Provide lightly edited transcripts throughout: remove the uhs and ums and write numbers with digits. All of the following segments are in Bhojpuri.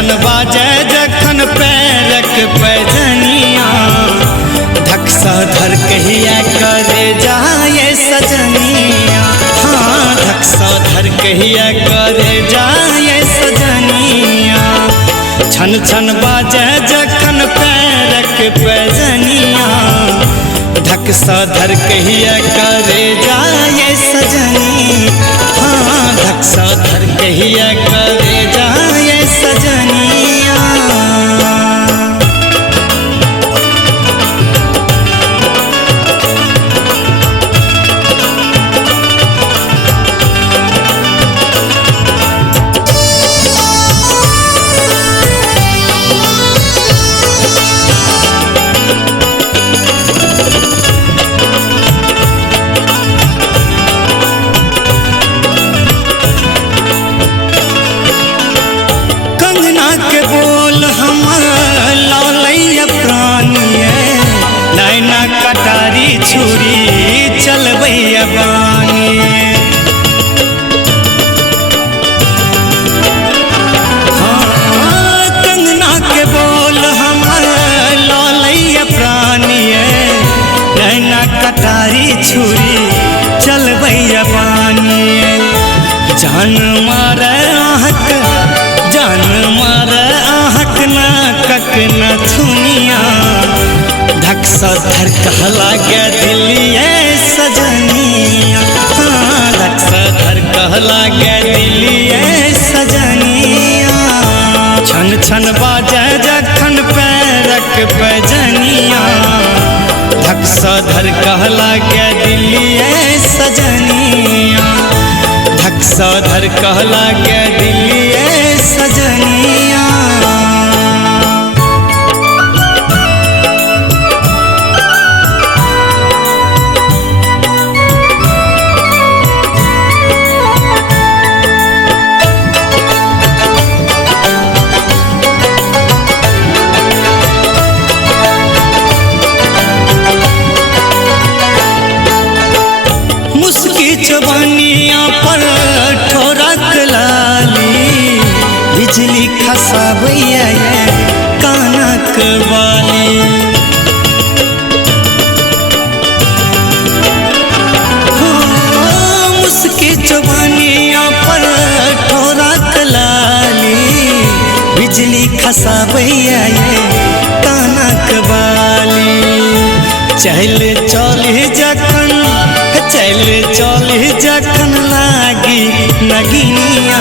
छन बाजे जखन पैरक पैजनिया धक सा धर कहिया करे जाए सजनिया। हाँ धक सा धर कहिया करे जाए सजनिया। छन छन बाजे जखन पैरक पैजनिया धक सा धर कहिया करे जाए सजनी। हाँ धक सा धर कहिया करे जाए सजनिया। कटारी छुरी चलबैया बानी हाँ कंगना के बोल हमर लौलैया प्राणिए नैना कटारी छुरी चलबैया बानी। जान मारे आहक ना कक न थुनिया धक सा धर कहला के दिलिए सजनिया। हाँ धक सा धर कहला के दिलिए सजनिया। छन छन बाजे जखन पैरक पैजनिया धक सा धर कहला के दिलिए सजनिया। धक सा धर कहला के दिलिए सजनिया। जवानिया पर ठोरक लाली बिजली खसाबैया कानक वाली। मुस्की जवानिया पर ठोरक लाली बिजली खसाबैया कानक वाली। चल चल जखन लागी नगिनिया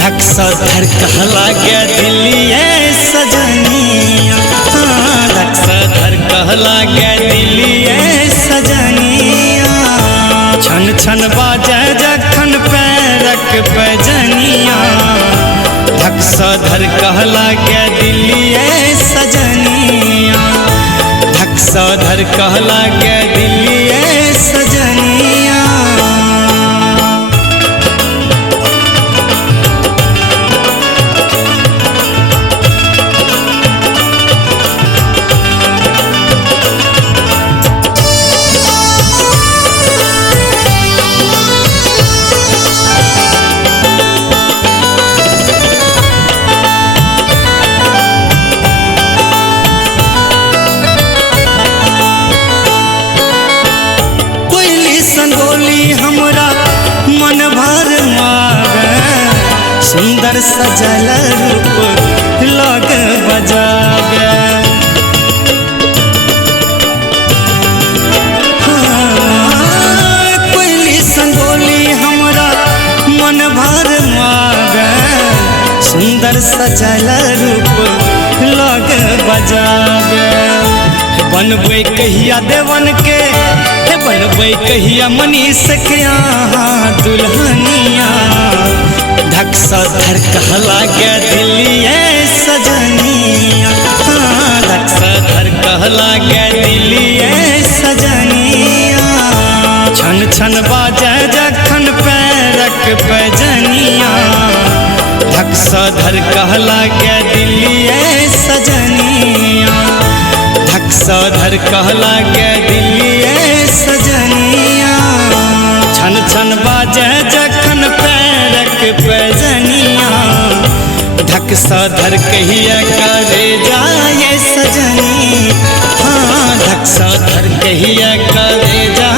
धक सा धर कहला के दिलिए सजनिया। हाँ धक सा धर कहला के दिलिए सजनिया। छन छन बाजे जखन पैरक पैजनिया धक सा धर कहला के दिलिए सजनिया। धक सा धर कहला के दिलिए सजनिया। हमरा मन भर मारे सुंदर सजल रूप लग बजावे। हाँ कोयली संगोली हमरा मन भर मारे सुंदर सजल रूप लग बजावे। बनबै कहिया देवन के बनबै कहिया मनीष के यहाँ दुल्हनिया धक सा धर कहला के दिलिए सजनिया। हाँ धक सा धर कहला के दिलिए सजनिया। छन छन बाजे जखन पैरक पैजनिया धक सा धर कहला के दिलिए सजनिया। धक सा धर कहला के दिलिए सजनिया। छन छन बाजे जखन पैरक पैजनिया धक धक सा धर कहिया करे जाए सजनी, हाँ धक सा धर कहिया करे जा